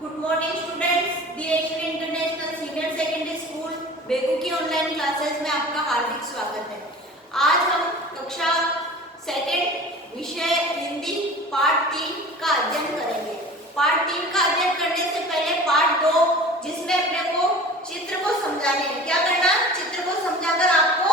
Good morning students, BHV international senior secondary school Begu की online classes में आपका हार्दिक स्वागत है। आज हम कक्षा सेकेंड विषय हिंदी पार्ट 3 का अध्ययन करेंगे। पार्ट 3 का अध्ययन करने से पहले पार्ट 2 जिसमें अपने को चित्र को समझाने हैं, क्या करना, चित्र को समझाकर आपको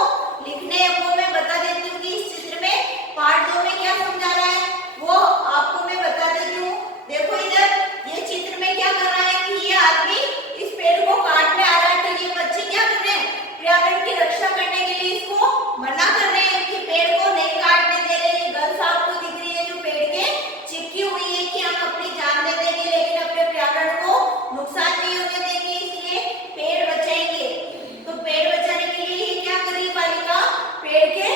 लिखने है। वो मैं बता देती हूँ कि इस चित्र में पार्ट 2 में क्या समझा रहा है वो आपको मैं बता देती हूँ। देखो इधर ये चित्र में क्या कर रहा है कि ये आदमी इस पेड़ को काटने आ रहा है, तो ये बच्चे क्या कर रहे हैं, पर्यावरण की रक्षा करने के लिए इसको मना कर रहे हैं कि पेड़ को नहीं काटने दे रहे। ये गर्ल्स आपको दिख रही है जो पेड़ के चिपकी हुई है कि हम अपनी जान दे देंगे लेकिन अपने पर्यावरण को नुकसान नहीं होने देंगे, इसलिए पेड़ बचाएंगे। तो पेड़ बचाने के लिए ये क्या कर रही बालिका, पेड़ के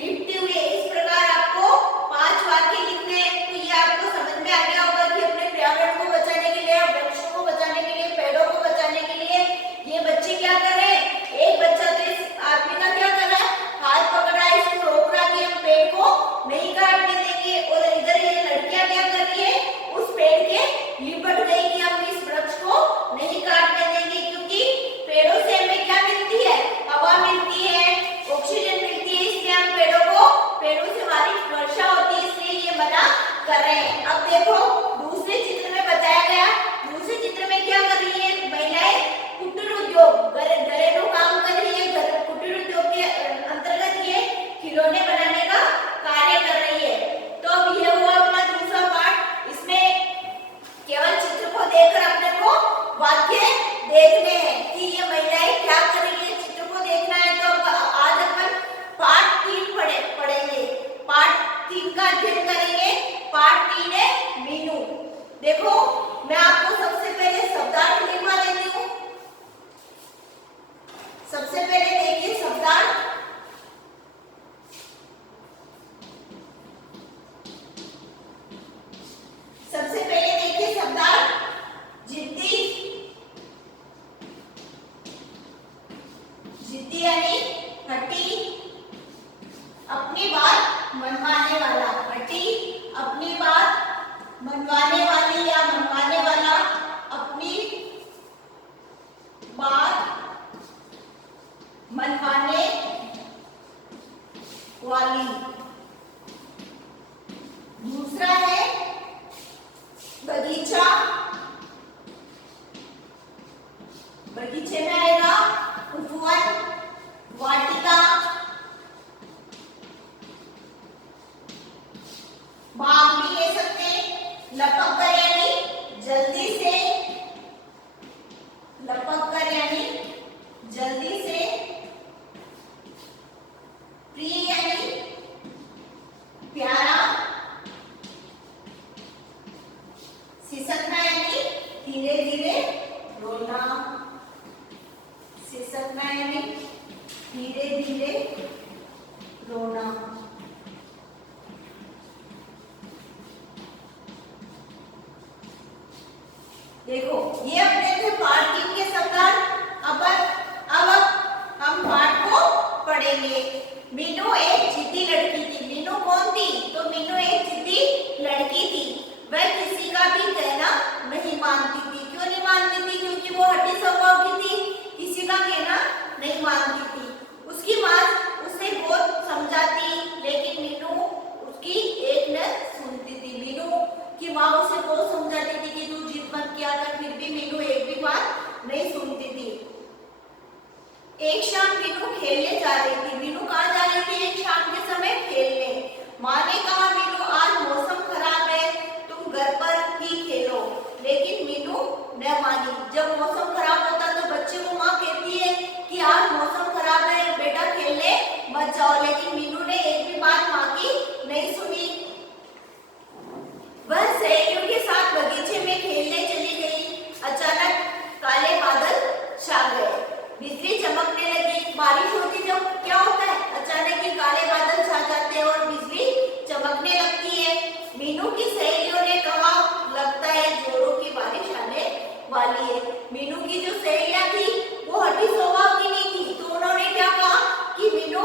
लिपटी हुई है। इस प्रकार आपको 5 वाक्य लिखने हैं। तो ये आपको समझ में आ गया होगा कि अपने पर्यावरण को बचाने के लिए, वृक्षों को बचाने के लिए, पेड़ों को बचाने के लिए ये बच्चे क्या कर रहे हैं। एक बच्चा तो इस आदमी का क्या कर रहा है, हाथ पकड़ रहा है, इसको रोक रहा है कि हम पेड़ को नहीं काटने देंगे। और इधर ये लड़कियां क्या कर रही है, उस पेड़ के लिपट गई कि हम इस वृक्ष को नहीं काटने देंगे, क्योंकि पेड़ों से हमें क्या मिलती है, हवा मिलती है, ऑक्सीजन मिलती है, इसलिए हम पेड़ों से हमारी वर्षा होती है, इसलिए ये मना कर रहे हैं। अब देखो दूसरे चित्र में बताया गया, दूसरे चित्र में क्या कर रही है महिलाएं, कुटीर उद्योग घरेलू काम कर रही है। कुटीर उद्योग के अंतर्गत ये खिलौने बनाने का कार्य कर रही है। तो अब ये हुआ अपना दूसरा पार्ट। इसमें केवल चित्र को देखकर अपने को वाक्य देखने हैं कि ये महिलाएं क्या कर रही है, चित्र को देखना है। तो आज अपन पार्ट 3 पढ़ेंगे, पार्ट 3 का अध्ययन करेंगे। पार्ट 3 है मीनू। देखो मैं आपको सबसे पहले शब्दार्थ लिखवा देती हूँ। सबसे पहले देखिए शब्दार्थ। सबसे पहले देखिए शब्दार्थ जिद्दी। जिद्दी यानी हठी, अपनी बात मनवाने वाला। हठी अपनी बात मनवाने वाली या मनवाने वाला, अपनी बात मनवाने वाली। दूसरा है बगीचा। बगीचे में आएगा उपवन, वाटिका, बाग भी ले सकते हैं। लपक कर यानी जल्दी से, लपक कर यानी जल्दी से। प्रिय यानी प्यारा। सिसकना यानी धीरे धीरे रोना। सिसकना यानी धीरे धीरे रोना। देखो ये अपने थे पार्ट 3 के शब्दार्थ। अब हम पार्ट को पढ़ेंगे। मीनू एक जिद्दी लड़की थी। मीनू कौन थी, तो मीनू एक जिद्दी लड़की थी। वह किसी का भी कहना नहीं मानती थी। क्यों नहीं मानती थी, क्योंकि वो हठी स्वभाव की थी, किसी का कहना नहीं मानती थी। उसकी माँ उसे बहुत समझाती लेकिन मीनू उसकी एक न सुनती थी। मीनू की माँ उसे बहुत समझाती थी कि तू जिद मत किया कर, फिर भी मीनू एक भी बात नहीं सुनती थी। एक शाम मीनू खेलने जा रही थी। मीनू कहाँ जा रही थी, एक शाम के समय खेलने। माँ ने कहा मीनू आज मौसम खराब है, तुम घर पर ही खेलो, लेकिन मीनू न मानी। जब मौसम खराब होता तो बच्चे को माँ कहती है कि आज मौसम खराब है बेटा खेलने मत जाओ, लेकिन मीनू ने एक भी बात माँ की नहीं सुनी। वह सहेलियों के साथ बगीचे में खेलने चली गई। अचानक काले बादल छा गए, बिजली चमकने लगी। बारिश होती जब क्या होता है, अचानक ही काले बादल छा जाते हैं और बिजली चमकने लगती है। मीनू की सहेलियों ने कहा लगता है जोरों की बारिश आने वाली है। मीनू की जो सहेलियां थी वो हठी स्वभाव की नहीं थी, तो उन्होंने क्या कहा कि मीनू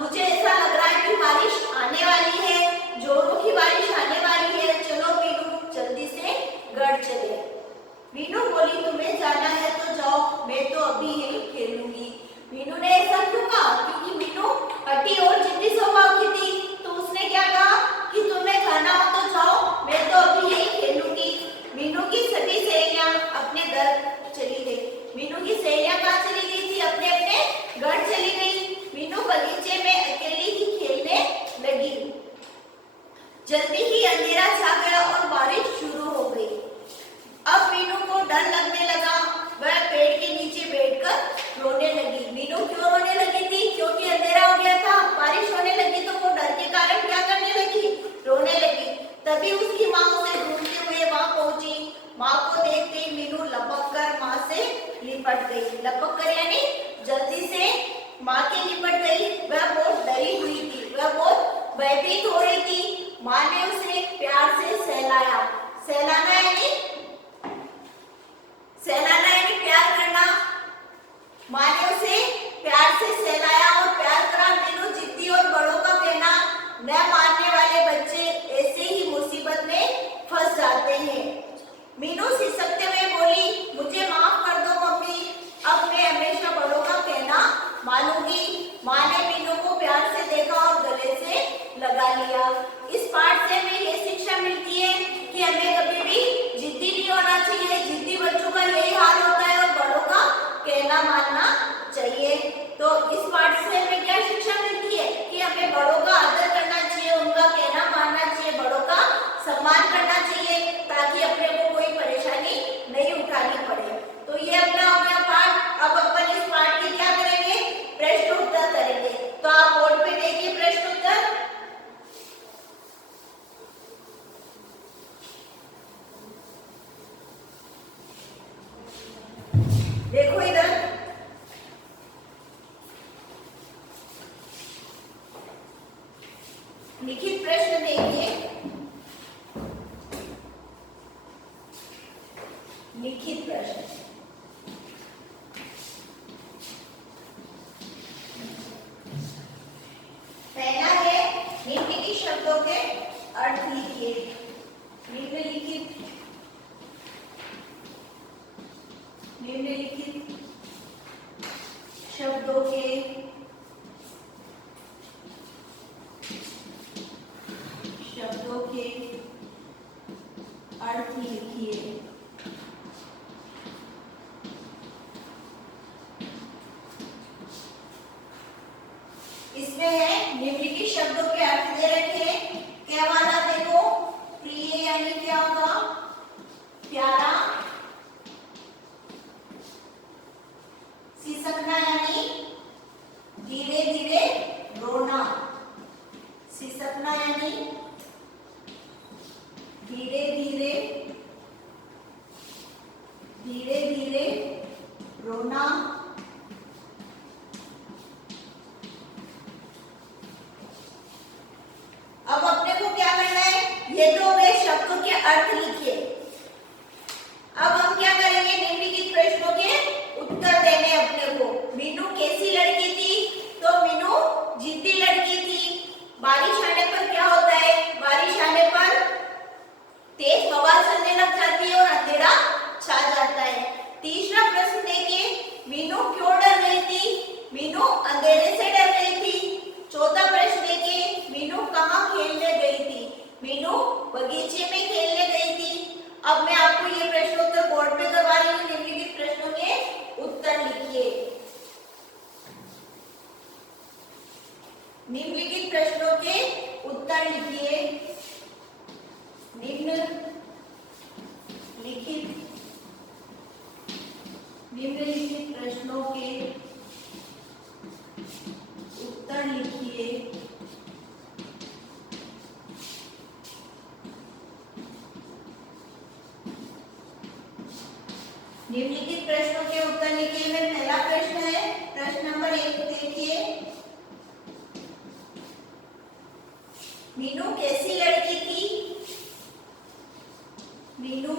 मुझे ऐसा लग रहा है कि बारिश आने वाली है, जोरों की बारिश आने वाली है, चलो मीनू जल्दी से घर चले। मीनू बोली तुम्हें जाना है तो जाओ, मैं तो अभी यही खेलूंगी। मीनू ने ऐसा क्यों कहा? क्योंकि मीनू हठी और जिद्दी स्वभाव की थी, तो उसने क्या कहा कि तुम्हें जाना हो तो जाओ, मैं तो अभी यही खेलूंगी। मीनू की सभी सहेलियां अपने घर चली गई। मीनू की सहेलियां कहाँ चली गई थी? अपने अपने घर चली गई। मीनू बगीचे में अकेली ही खेलने लगी। जल्दी ही अंधेरा छा गया और बारिश शुरू हो गई। अब मीनू को डर लगने लगा। वह पेड़ के नीचे बैठकर रोने लगी। मीनू क्यों रोने लगी थी? क्योंकि अंधेरा हो गया था, बारिश होने लगी, तो वो डर के कारण क्या करने लगी? रोने लगी। तभी उसकी माँ उसे ढूंढते हुए वहां पहुंची। माँ को देखते ही मीनू लपक कर माँ से लिपट गई। लपक कर यानी जल्दी से माँ के लिपट गई। वह बहुत डरी हुई थी, वह बहुत भयभीत हो रही थी। माँ ने उसे प्यार से सहलाया। सहलाना यानी प्यार करना। माँ ने उसे प्यार से सहलाया और प्यार करा। मीनू जिद्दी और बड़ों का कहना न मानने वाले बच्चे ऐसे ही मुसीबत में फंस जाते हैं। मीनू सिसकते हुए बोली, मुझे माफ कर दो मम्मी, अब मैं हमेशा बड़ों का कहना मानूंगी। माँ ने मीनू को प्यार से देखा और गले से लगा लिया। इस पाठ से हमें ये शिक्षा मिलती है कि हमें कभी भी जिद्दी नहीं होना चाहिए। जिद्दी बच्चों का यही हाल होता है और बड़ों का कहना मानना चाहिए। तो इस पाठ से हमें क्या शिक्षा मिलती है कि हमें बड़ों का आदर करना चाहिए, उनका कहना मानना चाहिए, बड़ों का सम्मान करना चाहिए, ताकि अपने को कोई परेशानी नहीं उठानी पड़े। तो ये अपना हो गया पाठ। अब अपन इस पाठ की क्या करेंगे? प्रश्न उत्तर करेंगे। तो आप बोर्ड पे देखिए प्रश्न उत्तर। देखो इधर, लिखित प्रश्न देखिए। लिखित प्रश्न पहला है, निम्नलिखित शब्दों के अर्थ लिखिए। निम्नलिखित शब्दों के अर्थ लिखिए। इसमें है निम्नलिखित शब्दों के अर्थ दे रखे हैं। क्या वाला देखो, प्रिय यानी क्या होगा? प्यारा। सिसकना यानी धीरे धीरे रोना। सिसकना यानी धीरे धीरे रोना। अब अपने को क्या करना है? ये तो वे शब्दों के अर्थ लिखिए। अब हम क्या करेंगे? निम्नलिखित प्रश्नों के उत्तर देने अपने को। मीनू कैसी लड़की थी? तो मीनू जिद्दी लड़की थी। बारिश आने पर क्या होता है? बारिश आने पर तेज हवा चलने लग जाती है और अंधेरा छा जाता है। तीसरा प्रश्न देखिए, मीनू क्यों डर गई थी? मीनू अंधेरे से डर गई थी। चौथा प्रश्न देखिए, मीनू कहाँ खेलने गई थी? मीनू बगीचे में खेलने गई थी। अब मैं आपको ये प्रश्नोत्तर बोर्ड पे करवा रही हूँ। निम्नलिखित प्रश्नों के उत्तर लिखिए। निम्नलिखित प्रश्नों के उत्तर लिखिए। निम्नलिखित प्रश्नों के उत्तर लिखिए। निम्नलिखित प्रश्नों के उत्तर लिखिए में पहला प्रश्न है, प्रश्न नंबर 1 देखिए। मीनू कैसी लड़की थी? मीनू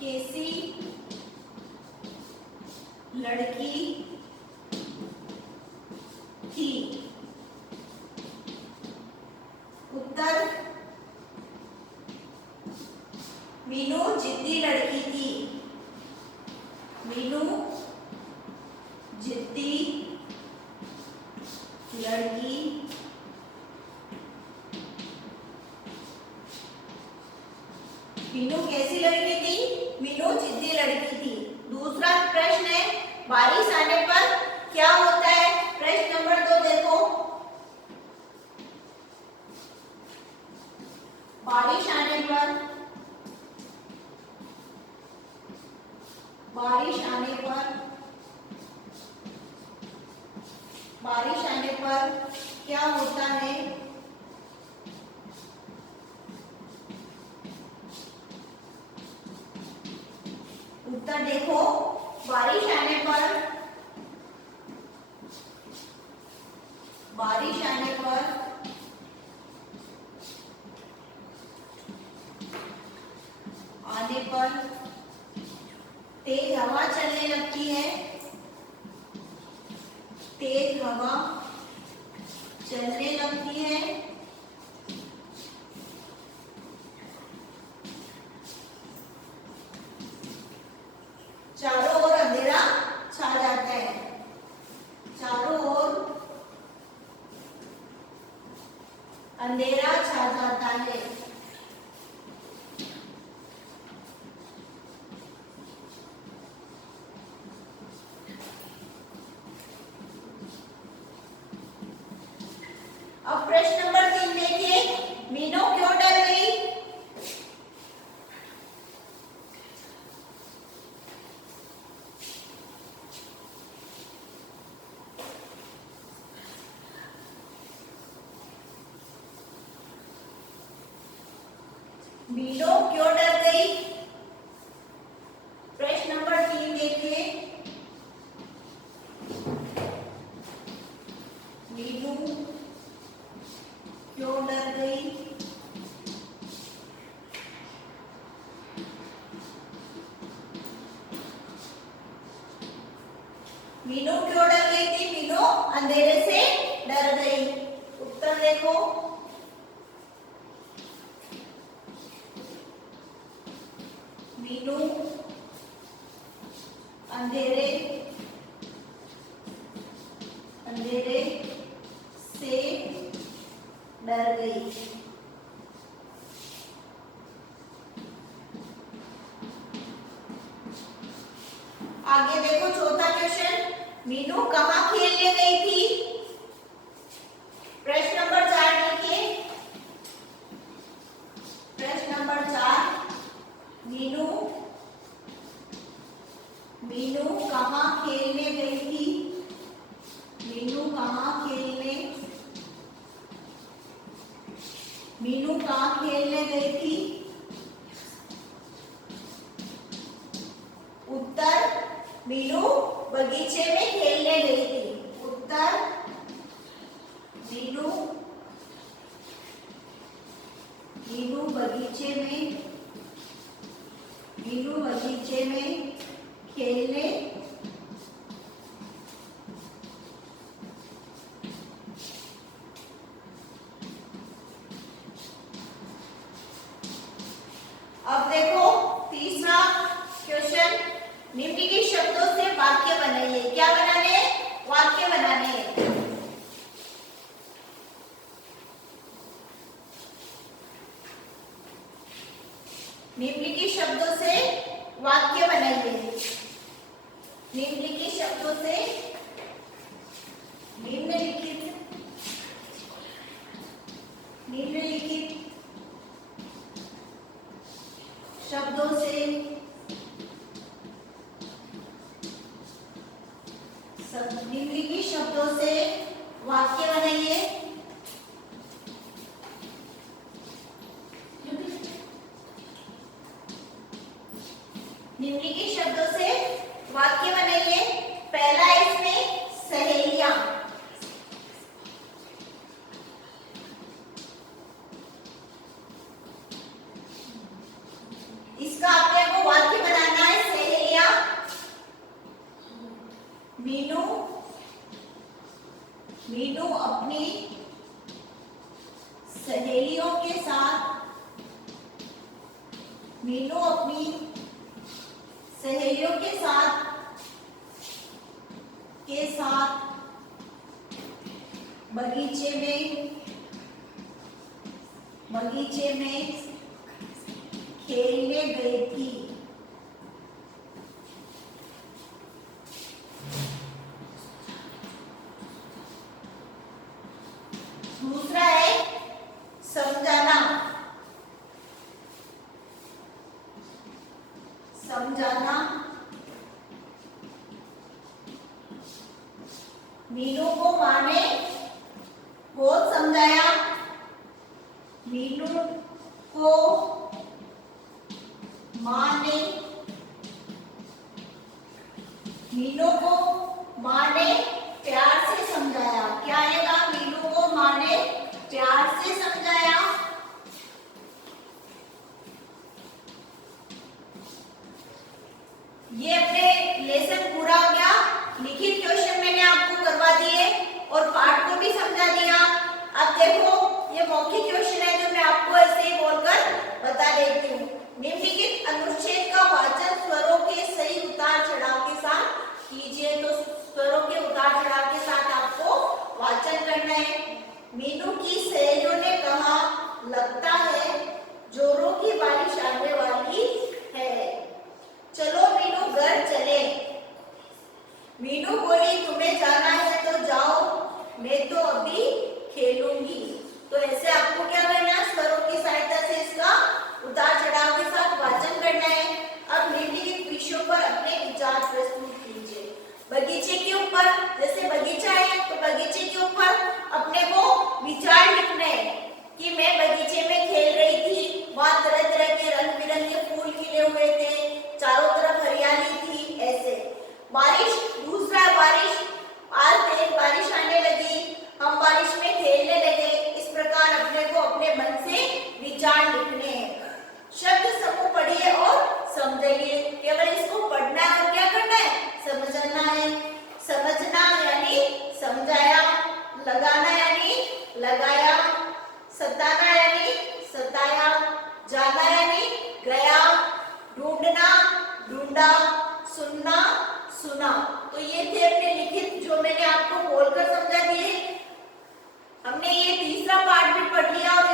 कैसी लड़की थी? उत्तर, मीनू जिद्दी लड़की थी। मीनू जिद्दी लड़की मीनू कैसी लड़की थी? मीनू जिद्दी लड़की थी। दूसरा प्रश्न है बारिश आने पर क्या होता है? प्रश्न नंबर 2 देखो। बारिश आने पर क्या होता है? उत्तर देखो। बारिश आने पर तेज हवा चलने लगती है। तेज हवा चलने लगती है। चारों ओर अंधेरा छा जाता है। चारों ओर अंधेरा छा जाता है। अब प्रश्न नंबर 3 देखिए। मीनू क्यों डर गई? मीनू क्यों डर गई? प्रश्न नंबर 3 देखिए। मीनू क्यों डर गई? मीनू क्यों डर गई थी? मीनू अंधेरे से डर गई। उत्तर देखो। मीनू अंधेरे से डर गई। आगे देखो चौथा क्वेश्चन। मीनू कहाँ खेलने गई थी? प्रश्न नंबर 4 देखिए। प्रश्न नंबर 4। मीनू कहाँ खेलने गई थी? मीनू कहाँ खेलने गई थी? उत्तर मीनू बगीचे में खेलने गई थी। उत्तर मीनू बगीचे में खेलने अब देखो तीसरा क्वेश्चन। निम्नलिखित शब्दों से वाक्य बनाइए। क्या बनाने? वाक्य बनाने। निम्नलिखित शब्दों से वाक्य बनाइए। निम्नलिखित शब्दों से शब्दों से वाक्य बनाइए। निम्नलिखित शब्दों से वाक्य बनाइए। पहला इसमें सहेलियां। इसका आपने को वाक्य बनाना है। सहेलियां। मीनू अपनी सहेलियों के साथ मीनू अपनी सहेलियों के साथ बगीचे में खेलने गई थी। दूसरा है समझाना। मीनू को माँ ने बहुत समझाया। मीनू को माँ ने प्यार से समझाया। क्या आएगा? मीनू को माँ ने प्यार से समझाया। ये अपने लेसन पूरा हो गया। लिखित क्वेश्चन मैंने आपको करवा दिए और पाठ को भी समझा दिया। अब देखो ये मौखिक क्वेश्चन है जो मैं आपको ऐसे ही बोलकर बता देती हूँ। निम्नलिखित अनुच्छेद का वाचन स्वरों के सही उतार चढ़ाव के साथ कीजिए। तो स्वरों के उतार चढ़ाव के साथ आपको वाचन करना है। मीनू की सहेलियों ने कहा, लगता है जोरों की बारिश आने वाली है, चलो मीनू घर चले। मीनू बोली, तुम्हें जाना है तो जाओ, मैं तो अभी खेलूंगी। तो ऐसे आपको क्या करना है? स्वरों की सहायता से इसका उतार चढ़ाव के साथ वाचन करना है। अब निम्नलिखित विषयों पर अपने विचार प्रस्तुत कीजिए। बगीचे के ऊपर, जैसे बगीचा है तो बगीचे के ऊपर अपने को विचार लिखने हैं कि मैं बगीचे में खेल रही थी, वहां तरह तरह के रंग बिरंगे फूल खिले हुए थे, चारों तरफ हरियाली थी। ऐसे बारिश, दूसरा बारिश, आज तेज बारिश आने लगी, हम बारिश में खेलने लगे। इस प्रकार अपने को अपने मन से विचार लिखने हैं। शब्द समूह पढ़िए और समझिए। केवल इसको पढ़ना है और क्या करना है? समझना है। समझना यानी समझाया, लगाना यानी लगाया, सताना यानी सताया, जाना यानी गया, ढूंढना ढूंढा, सुनना सुना। तो ये थे अपने लिखित जो मैंने आपको बोलकर समझा दिए। हमने ये तीसरा पार्ट भी पढ़ लिया और